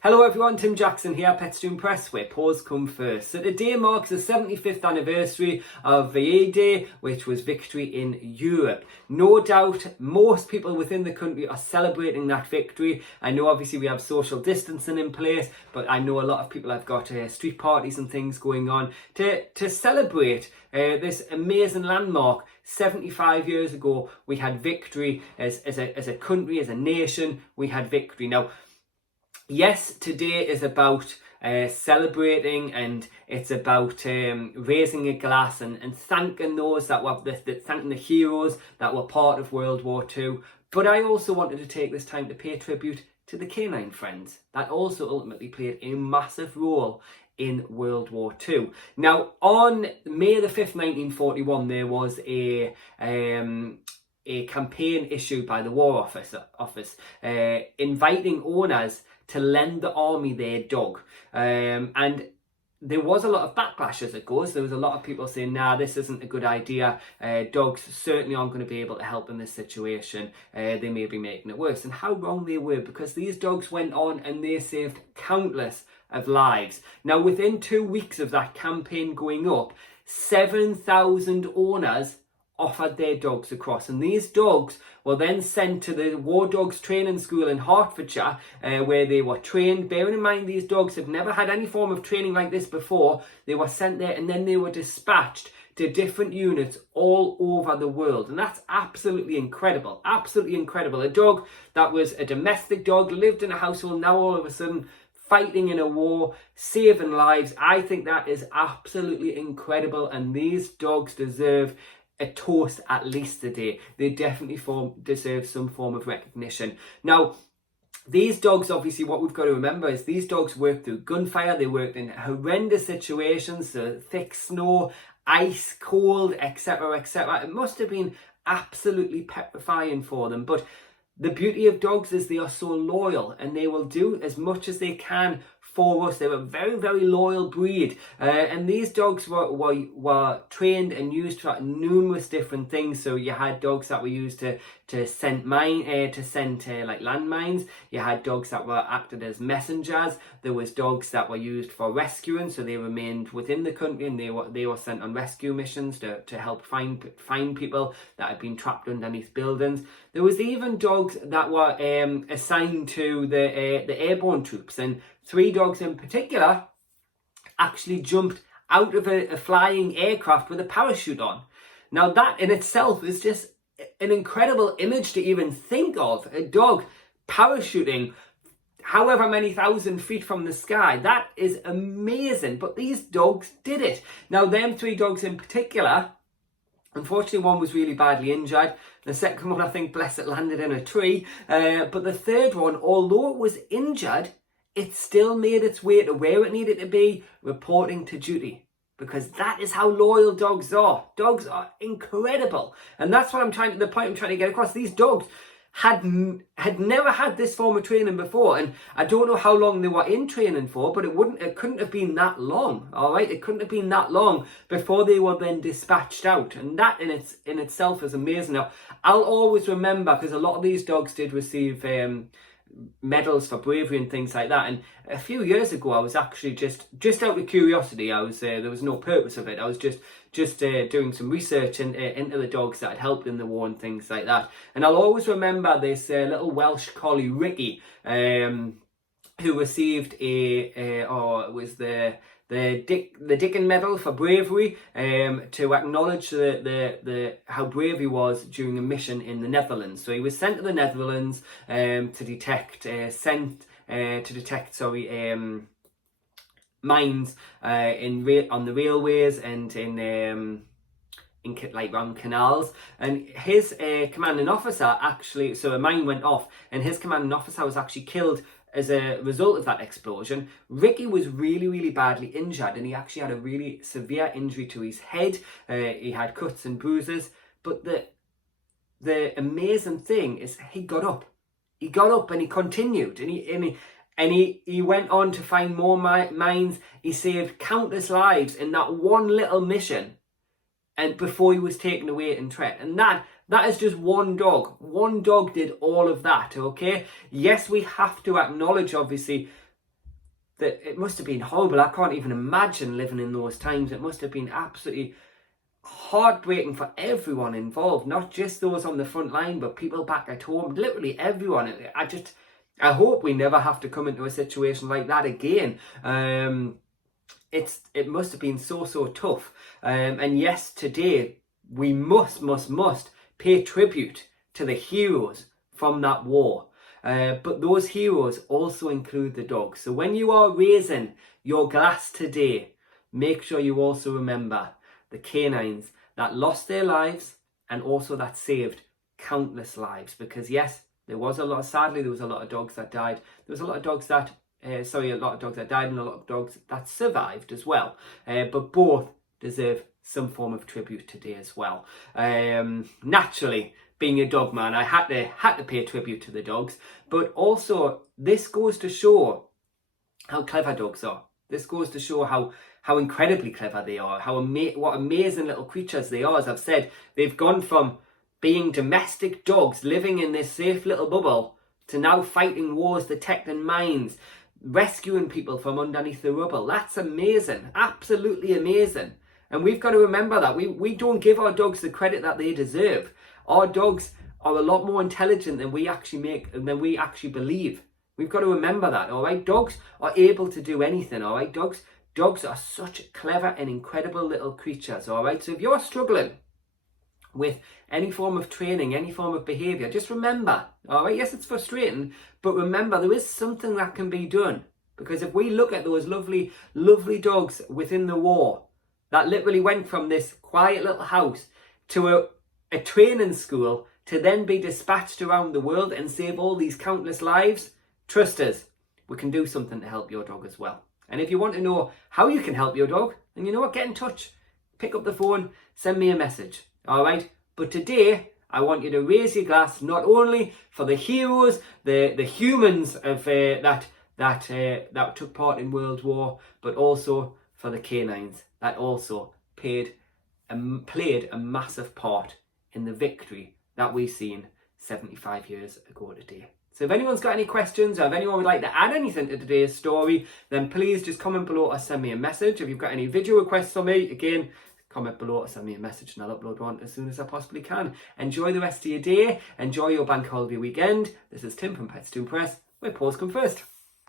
Hello everyone, Tim Jackson here, Pets to Impress, where paws come first. So today marks the 75th anniversary of VA Day, which was victory in Europe. No doubt most people within the country are celebrating that victory. I know obviously we have social distancing in place, but I know a lot of people have got street parties and things going on to celebrate this amazing landmark. 75 years ago we had victory as a country, as a nation. We had victory. Now, yes, today is about celebrating, and it's about raising a glass and thanking those that were thanking the heroes that were part of World War II. But I also wanted to take this time to pay tribute to the canine friends that also ultimately played a massive role in World War II. Now, on May the 5th, 1941, there was a campaign issued by the War Office inviting owners to lend the army their dog. And there was a lot of backlash as it goes. There was a lot of people saying, nah, this isn't a good idea. Dogs certainly aren't going to be able to help in this situation. They may be making it worse. And how wrong they were, because these dogs went on and they saved countless of lives. Now, within 2 weeks of that campaign going up, 7,000 owners offered their dogs across, and these dogs were then sent to the War Dogs Training School in Hertfordshire, where they were trained. Bearing in mind these dogs had never had any form of training like this before, they were sent there and then they were dispatched to different units all over the world. And that's absolutely incredible, absolutely incredible. A dog that was a domestic dog, lived in a household, now all of a sudden fighting in a war, saving lives. I think that is absolutely incredible, and these dogs deserve a toast at least today. They definitely deserve some form of recognition. Now, these dogs, obviously, what we've got to remember is these dogs worked through gunfire. They worked in horrendous situations, so thick snow, ice, cold, etc., etc. It must have been absolutely petrifying for them. But the beauty of dogs is they are so loyal, and they will do as much as they can for us. They're a very, very loyal breed, and these dogs were trained and used for numerous different things. So you had dogs that were used to scent like landmines. You had dogs that were acted as messengers. There was dogs that were used for rescuing, so they remained within the country and they were sent on rescue missions to help find people that had been trapped underneath buildings. There was even dogs that were assigned to the airborne troops, and 3 dogs in particular actually jumped out of a flying aircraft with a parachute on. Now, that in itself is just an incredible image to even think of. A dog parachuting however many thousand feet from the sky. That is amazing. But these dogs did it. Now, them 3 dogs in particular, unfortunately, one was really badly injured. The second one, I think, bless it, landed in a tree. But the third one, although it was injured, it still made its way to where it needed to be, reporting to duty. Because that is how loyal dogs are. Dogs are incredible. And that's what the point I'm trying to get across. These dogs had never had this form of training before, and I don't know how long they were in training for, but it couldn't have been that long. All right, it couldn't have been that long before they were then dispatched out, and that in itself is amazing. Now, I'll always remember, because a lot of these dogs did receive medals for bravery and things like that. And a few years ago, I was actually just out of curiosity. I was there was no purpose of it. I was just doing some research into the dogs that had helped in the war and things like that. And I'll always remember this little Welsh collie, Ricky, who received it was the Dickin Medal for bravery, to acknowledge how brave he was during a mission in the Netherlands. So he was sent to the Netherlands to detect mines on the railways and in like around canals. And his commanding officer actually, so a mine went off, and his commanding officer was actually killed as a result of that explosion. Ricky was really, really badly injured, and he actually had a really severe injury to his head. He had cuts and bruises, but the amazing thing is he got up. He got up and he continued, and he went on to find more mines. He saved countless lives in that one little mission, and before he was taken away in threat. And that is just one dog. One dog did all of that, okay? Yes, we have to acknowledge, obviously, that it must have been horrible. I can't even imagine living in those times. It must have been absolutely heartbreaking for everyone involved, not just those on the front line, but people back at home, literally everyone. I hope we never have to come into a situation like that again. It must have been so tough. And yes, today we must pay tribute to the heroes from that war. But those heroes also include the dogs. So when you are raising your glass today, make sure you also remember the canines that lost their lives and also that saved countless lives. Because yes, sadly there was a lot of dogs that died. There was a lot of dogs that a lot of dogs that died and a lot of dogs that survived as well. But both deserve some form of tribute today as well. Naturally, being a dog man, I had to pay tribute to the dogs. But also, this goes to show how clever dogs are. This goes to show how incredibly clever they are, what amazing little creatures they are. As I've said, they've gone from being domestic dogs living in this safe little bubble to now fighting wars, detecting mines, rescuing people from underneath the rubble. That's amazing, absolutely amazing. And we've got to remember that. We don't give our dogs the credit that they deserve. Our dogs are a lot more intelligent than we actually believe. We've got to remember that, all right? Dogs are able to do anything, all right? Dogs are such clever and incredible little creatures, all right? So if you're struggling with any form of training, any form of behaviour, just remember, all right? Yes, it's frustrating, but remember there is something that can be done. Because if we look at those lovely, lovely dogs within the war that literally went from this quiet little house to a training school to then be dispatched around the world and save all these countless lives, trust us, we can do something to help your dog as well. And if you want to know how you can help your dog, then you know what, get in touch. Pick up the phone, send me a message, all right? But today, I want you to raise your glass not only for the heroes, the humans of that took part in World War, but also for the canines that also played a massive part in the victory that we've seen 75 years ago today. So if anyone's got any questions or if anyone would like to add anything to today's story, then please just comment below or send me a message. If you've got any video requests for me, again, comment below or send me a message and I'll upload one as soon as I possibly can. Enjoy the rest of your day. Enjoy your bank holiday weekend. This is Tim from Pets to Impress, where paws come first.